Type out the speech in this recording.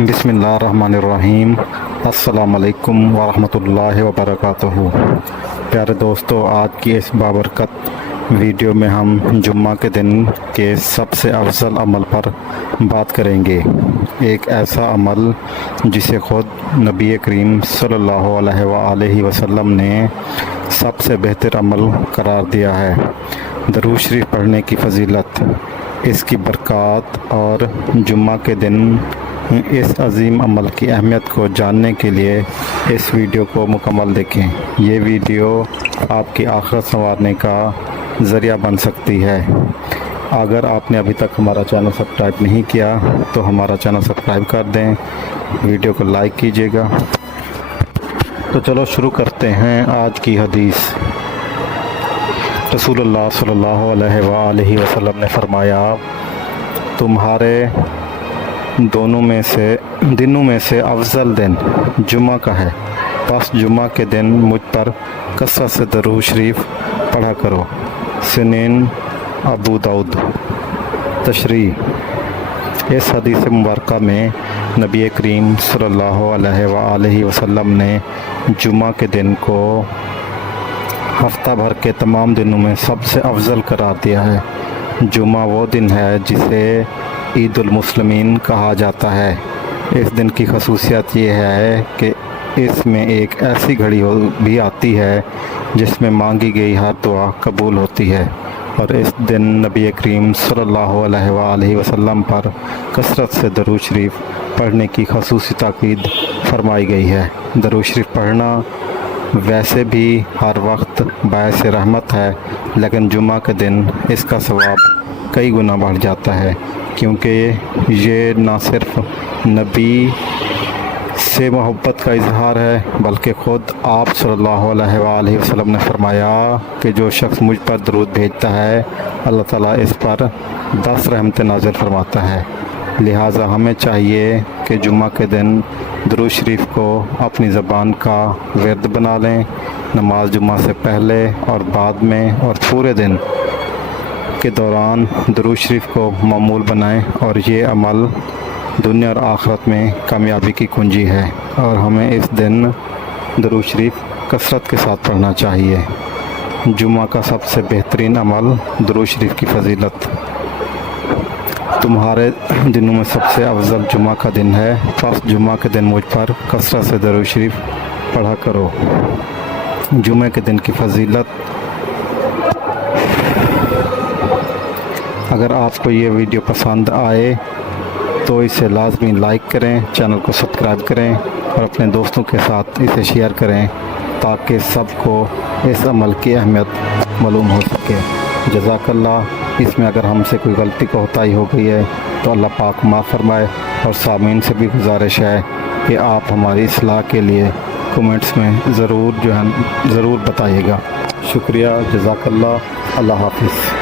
बिस्मिल्लाहिर्रहमानिर्रहीम। अस्सलाम वालेकुम वरहमतुल्लाहि वबरकातुहू। प्यारे दोस्तों, आज की इस बाबरकत वीडियो में हम जुम्मा के दिन के सबसे अफजल अमल पर बात करेंगे। एक ऐसा अमल जिसे ख़ुद नबी करीम सल्लल्लाहु अलैहि वसल्लम ने सबसे बेहतर अमल करार दिया है। दरूद शरीफ पढ़ने की फजीलत, इसकी बरक़ात और जुम्मा के दिन इस अजीम अमल की अहमियत को जानने के लिए इस वीडियो को मुकम्मल देखें। ये वीडियो आपकी आखिरत संवारने का ज़रिया बन सकती है। अगर आपने अभी तक हमारा चैनल सब्सक्राइब नहीं किया तो हमारा चैनल सब्सक्राइब कर दें, वीडियो को लाइक कीजिएगा। तो चलो शुरू करते हैं आज की हदीस। रसूलुल्लाह सल्लल्लाहु अलैहि वसल्लम ने फरमाया, तुम्हारे दिनों में से अफजल दिन जुम्मा का है, बस जुम्मा के दिन मुझ पर कसरत से दरूद शरीफ पढ़ा करो। सुनैन अबू दाऊद। तशरीह, इस हदीस मुबारका में नबी करीम सल्लल्लाहु अलैहि वसल्लम ने जुम्मा के दिन को हफ्ता भर के तमाम दिनों में सबसे अफजल करार दिया है। जुम्मा वो दिन है जिसे ईद उल मुस्लिमीन कहा जाता है। इस दिन की खसूसियत ये है कि इसमें एक ऐसी घड़ी भी आती है जिसमें मांगी गई हर दुआ कबूल होती है, और इस दिन नबी करीम सल्लल्लाहु अलैहि वसल्लम पर कसरत से दरूद शरीफ पढ़ने की खसूसी ताकीद फरमाई गई है। दरूद शरीफ पढ़ना वैसे भी हर वक्त बायस रहमत है, लेकिन जुम्मा के दिन इसका सवाब कई गुना बढ़ जाता है, क्योंकि ये ना सिर्फ नबी से मोहब्बत का इजहार है, बल्कि ख़ुद आप सल्लल्लाहु अलैहि वसल्लम ने फरमाया कि जो शख्स मुझ पर दरूद भेजता है, अल्लाह ताला इस पर 10 रहमतें नाज़िल फरमाता है। लिहाजा हमें चाहिए कि जुम्मा के दिन दरूद शरीफ को अपनी ज़बान का विर्द बना लें। नमाज जुम्मा से पहले और बाद में और पूरे दिन के दौरान दरूद शरीफ को मामूल बनाएं, और ये अमल दुनिया और आखिरत में कामयाबी की कुंजी है, और हमें इस दिन दरूद शरीफ कसरत के साथ पढ़ना चाहिए। जुम्मा का सबसे बेहतरीन अमल दरूद शरीफ की फजीलत। तुम्हारे दिनों में सबसे अफजल जुम्मा का दिन है, बस जुम्मा के दिन मुझ पर कसरत से दरूद शरीफ पढ़ा करो। जुम्मे के दिन की फजीलत। अगर आपको ये वीडियो पसंद आए तो इसे लाजमी लाइक करें, चैनल को सब्सक्राइब करें और अपने दोस्तों के साथ इसे शेयर करें, ताकि सबको इस अमल की अहमियत मालूम हो सके। जज़ाकल्लाह। इसमें अगर हमसे कोई गलती कोताही हो गई है तो अल्लाह पाक माफ़ फरमाए, और सामीन से भी गुजारिश है कि आप हमारी इस्लाह के लिए कमेंट्स में ज़रूर बताइएगा। शुक्रिया। जज़ाकल्लाह। अल्लाह हाफ़िज़।